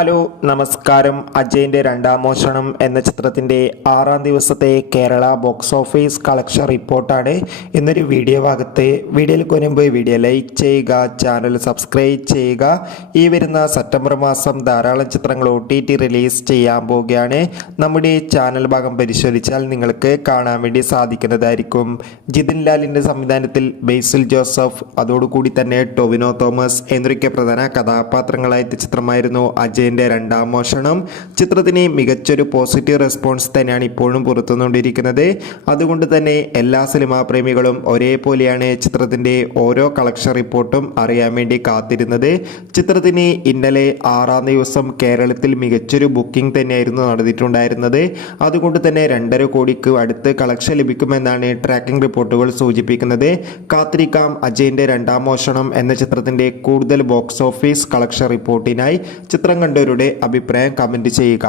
Hello നമസ്കാരം. അജയൻ്റെ രണ്ടാം മോഷണം എന്ന ചിത്രത്തിൻ്റെ 6ാം ദിവസത്തെ കേരള ബോക്സ് ഓഫീസ് കളക്ഷൻ റിപ്പോർട്ടാണ് ഇന്നൊരു വീഡിയോ ഭാഗത്ത്. വീഡിയോയിൽ കൊനുമ്പ് വീഡിയോ ലൈക്ക് ചെയ്യുക, ചാനൽ സബ്സ്ക്രൈബ് ചെയ്യുക. ഈ വരുന്ന സെപ്റ്റംബർ മാസം ധാരാളം ചിത്രങ്ങൾ OTT റിലീസ് ചെയ്യാൻ പോവുകയാണ്. നമ്മുടെ ചാനൽ ഭാഗം പരിശോധിച്ചാൽ നിങ്ങൾക്ക് കാണാൻ വേണ്ടി സാധിക്കുന്നതായിരിക്കും. ജിതിൻ ലാലിൻ്റെ സംവിധാനത്തിൽ ബേസിൽ ജോസഫ്, അതോടുകൂടി തന്നെ ടൊവിനോ തോമസ് എന്നൊക്കെ പ്രധാന കഥാപാത്രങ്ങളായ ചിത്രമായിരുന്നു അജയൻ്റെ രണ്ടാം മോഷണം. ചിത്രത്തിന് മികച്ചൊരു പോസിറ്റീവ് റെസ്പോൺസ് തന്നെയാണ് ഇപ്പോഴും പുറത്തുകൊണ്ടിരിക്കുന്നത്. അതുകൊണ്ട് തന്നെ എല്ലാ സിനിമാ പ്രേമികളും ഒരേപോലെയാണ് ചിത്രത്തിൻ്റെ ഓരോ കളക്ഷൻ റിപ്പോർട്ടും അറിയാൻ വേണ്ടി കാത്തിരുന്നത്. ചിത്രത്തിന് ഇന്നലെ 6ാം ദിവസം കേരളത്തിൽ മികച്ചൊരു ബുക്കിംഗ് തന്നെയായിരുന്നു നടന്നിട്ടുണ്ടായിരുന്നത്. അതുകൊണ്ട് തന്നെ 2.5 കോടിക്ക് അടുത്ത് കളക്ഷൻ ലഭിക്കുമെന്നാണ് ട്രാക്കിംഗ് റിപ്പോർട്ടുകൾ സൂചിപ്പിക്കുന്നത്. കാത്തിരിക്കാം അജയൻ്റെ രണ്ടാം മോഷണം എന്ന ചിത്രത്തിൻ്റെ കൂടുതൽ ബോക്സ് ഓഫീസ് കളക്ഷൻ റിപ്പോർട്ടിനായി. ചിത്രം കണ്ടവരുടെ അഭിപ്രായം കമൻറ്റ് ചെയ്യുക.